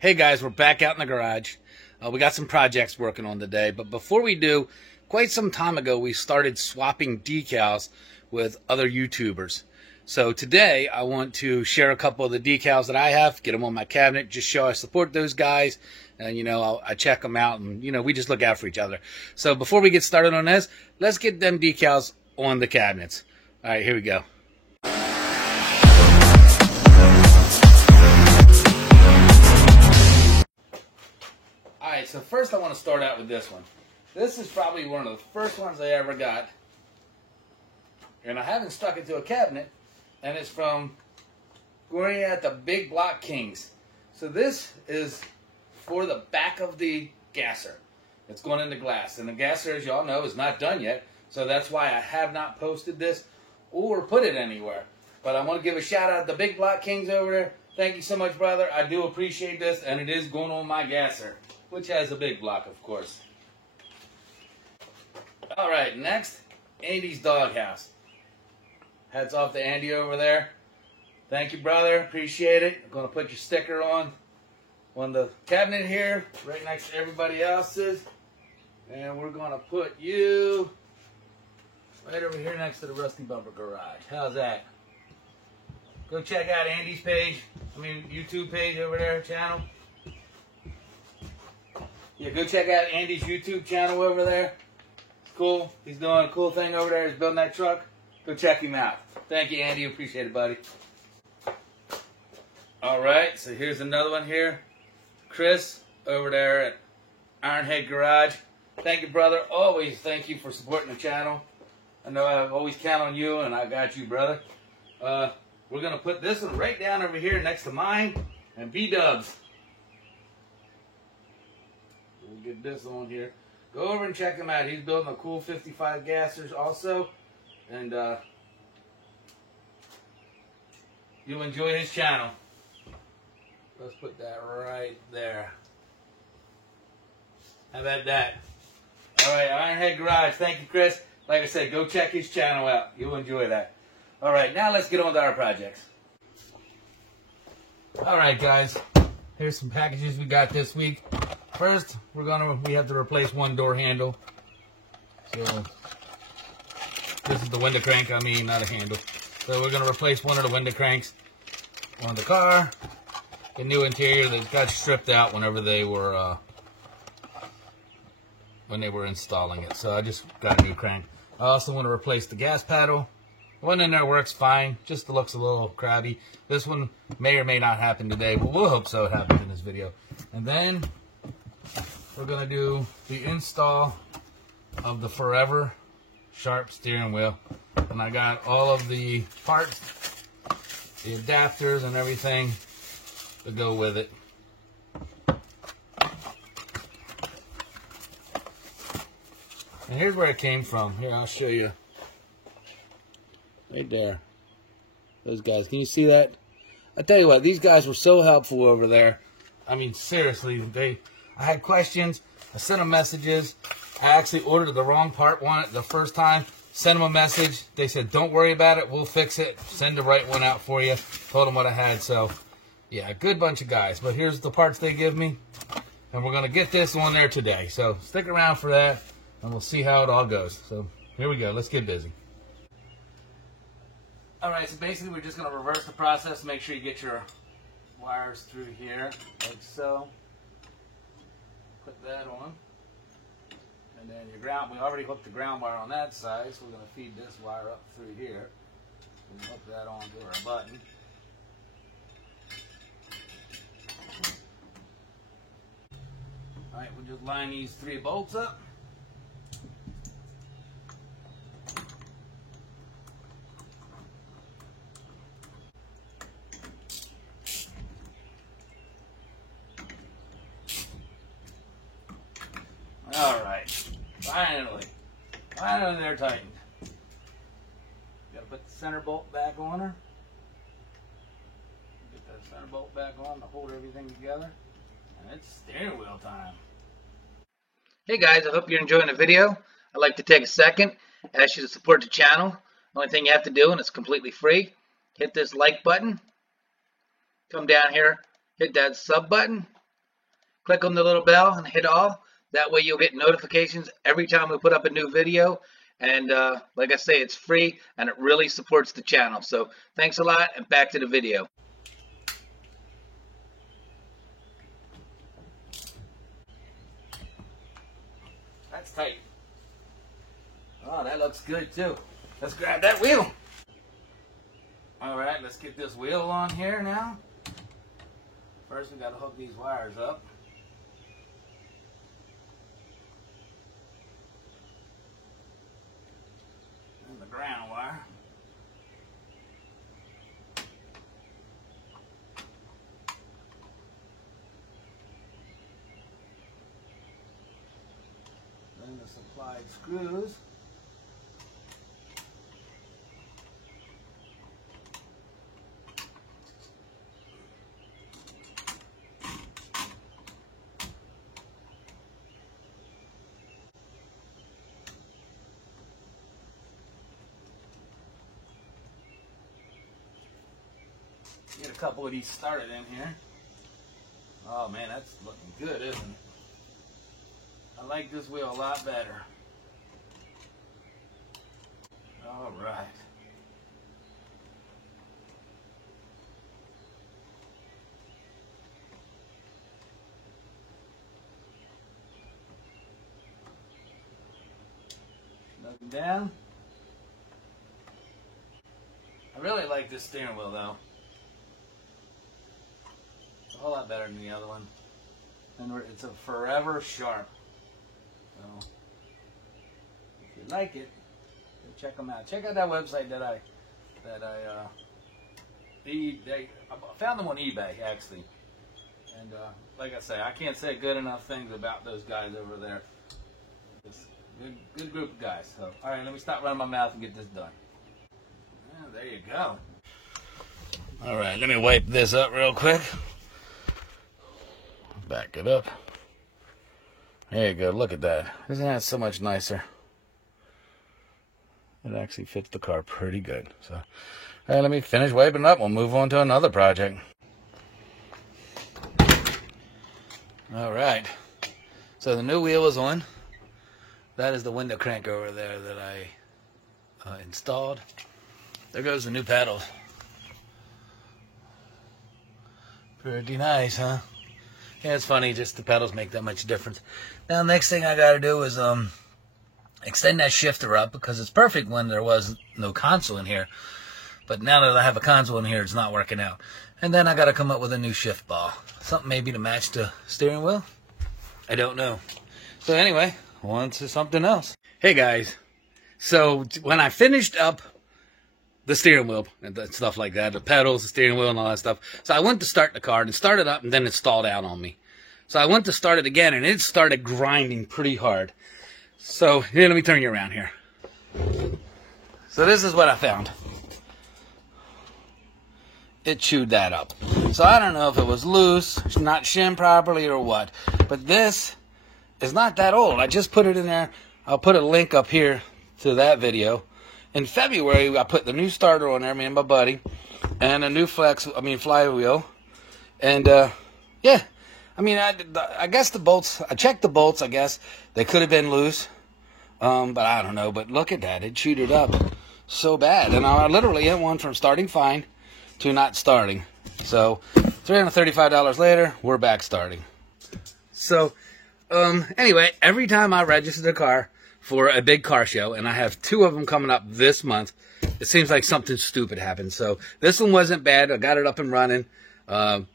Hey guys, we're back out in the garage. We got some projects working on today, but before we do, quite some time ago we started swapping decals with other YouTubers. So today I want to share a couple of the decals that I have, get them on my cabinet, just show I support those guys, and I check them out, and we just look out for each other. So before we get started on this, let's get them decals on the cabinets. All right, here we go. Alright, so first I want to start out with this one. This is probably one of the first ones I ever got. And I haven't stuck it to a cabinet. And it's from Gouriat, the Big Block Kings. So this is for the back of the gasser. It's going into glass. And the gasser, as y'all know, is not done yet. So that's why I have not posted this or put it anywhere. But I want to give a shout out to the Big Block Kings over there. Thank you so much, brother. I do appreciate this. And it is going on my gasser, which has a big block, of course. All right, next, Andy's Doghouse. Hats off to Andy over there. Thank you, brother. Appreciate it. I'm going to put your sticker on the cabinet here, right next to everybody else's. And we're going to put you right over here next to the Rusty Bumper Garage. How's that? Go check out Andy's page. YouTube page over there, channel. Yeah, go check out Andy's YouTube channel over there. It's cool. He's doing a cool thing over there. He's building that truck. Go check him out. Thank you, Andy. Appreciate it, buddy. All right, so here's another one here. Chris over there at Ironhead Garage. Thank you, brother. Always thank you for supporting the channel. I know I always count on you, and I got you, brother. We're going to put this one right down over here next to mine and B-Dubs. We'll get this on here. Go over and check him out. He's building a cool 55 gassers also. And you'll enjoy his channel. Let's put that right there. How about that? Alright, Ironhead Garage. Thank you, Chris. Like I said, go check his channel out. You'll enjoy that. Alright, now let's get on to our projects. Alright, guys. Here's some packages we got this week. First, we have to replace one door handle. So this is the window crank, not a handle. So we're gonna replace one of the window cranks on the car. The new interior that got stripped out whenever they were installing it. So I just got a new crank. I also want to replace the gas paddle. The one in there works fine, just looks a little crabby. This one may or may not happen today, but we'll hope so it happens in this video. And then we're going to do the install of the Forever Sharp steering wheel. And I got all of the parts, the adapters and everything to go with it. And here's where it came from. Here, I'll show you. Right there. Those guys. Can you see that? I tell you what, these guys were so helpful over there. Seriously, I had questions. I sent them messages. I actually ordered the wrong part the first time. Sent them a message. They said, don't worry about it. We'll fix it. Send the right one out for you. Told them what I had. So, yeah, good bunch of guys. But here's the parts they give me. And we're going to get this on there today. So, stick around for that. And we'll see how it all goes. So, here we go. Let's get busy. Alright, so basically we're just going to reverse the process. Make sure you get your wires through here, like so. Put that on. And then your ground, we already hooked the ground wire on that side, so we're going to feed this wire up through here. And hook that onto our button. Alright, we'll just line these 3 bolts up. Alright, finally they're tightened. Gotta put the center bolt back on her. Get that center bolt back on to hold everything together. And it's steering wheel time. Hey guys, I hope you're enjoying the video. I'd like to take a second, ask you to support the channel. The only thing you have to do, and it's completely free, hit this like button. Come down here, hit that sub button, click on the little bell and hit all. That way you'll get notifications every time we put up a new video. And like I say, it's free and it really supports the channel. So thanks a lot, and back to the video. That's tight. Oh, that looks good too. Let's grab that wheel. All right, let's get this wheel on here now. First, we got to hook these wires up. And the ground wire. Then the supplied screws. Get a couple of these started in here. Oh man, that's looking good, isn't it? I like this wheel a lot better. All right. Nothing down. I really like this steering wheel though. A whole lot better than the other one, and it's a forever sharp. So if you like it, check them out. Check out that website that I found them on eBay actually, and like I say, I can't say good enough things about those guys over there. It's a good group of guys. So all right, let me stop running my mouth and get this done. Yeah, there you go. All right, let me wipe this up real quick. Back it up. There you go. Look at that. Isn't that so much nicer? It actually fits the car pretty good. So, all right, let me finish wiping it up. We'll move on to another project. All right. So the new wheel is on. That is the window crank over there that I installed. There goes the new pedals. Pretty nice, huh? Yeah, it's funny, just the pedals make that much difference. Now, next thing I got to do is extend that shifter up, because it's perfect when there was no console in here. But now that I have a console in here, it's not working out. And then I got to come up with a new shift ball. Something maybe to match the steering wheel. I don't know. So anyway, on to something else. Hey guys, so when I finished up the steering wheel and stuff like that, the pedals, the steering wheel and all that stuff. So I went to start the car and it started up and then it stalled out on me. So I went to start it again and it started grinding pretty hard. So here, let me turn you around here. So this is what I found. It chewed that up. So I don't know if it was loose, not shimmed properly or what. But this is not that old. I just put it in there. I'll put a link up here to that video. In February, I put the new starter on there, me and my buddy, and a new flywheel. And, yeah, I mean, I guess the bolts, I checked the bolts, I guess. They could have been loose, but I don't know. But look at that. It chewed it up so bad. And I literally hit one from starting fine to not starting. So, $335 later, we're back starting. So, anyway, every time I register a car for a big car show, and I have 2 of them coming up this month, it seems like something stupid happened. So this one wasn't bad. I got it up and running.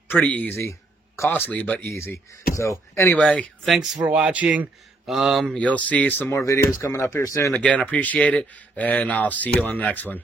Pretty easy. Costly, but easy. So anyway, thanks for watching. You'll see some more videos coming up here soon. Again, appreciate it, and I'll see you on the next one.